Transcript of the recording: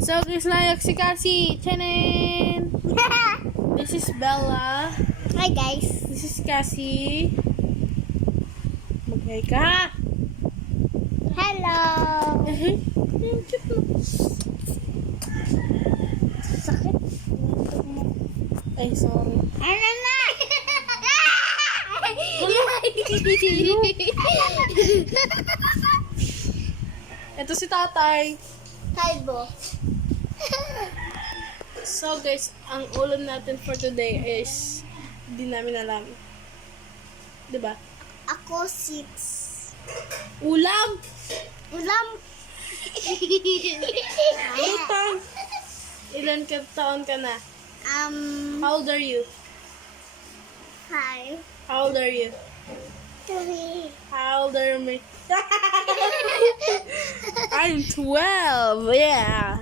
So, guys, layak si Cassie. Chanen! This is Bella. Hi guys. This is Cassie. Mag-hi ka. Hello. Sakit. Ay, sorry. Ano na? Ito si tatay. Hi, Bo. So, guys, ang ulam natin for today is hindi namin alam. Diba? Ako 6. Ulam! Ulam. Utang! Ilan ka taon ka na? How old are you? 5. How old are you? 3. How old are me? I'm 12. Yeah.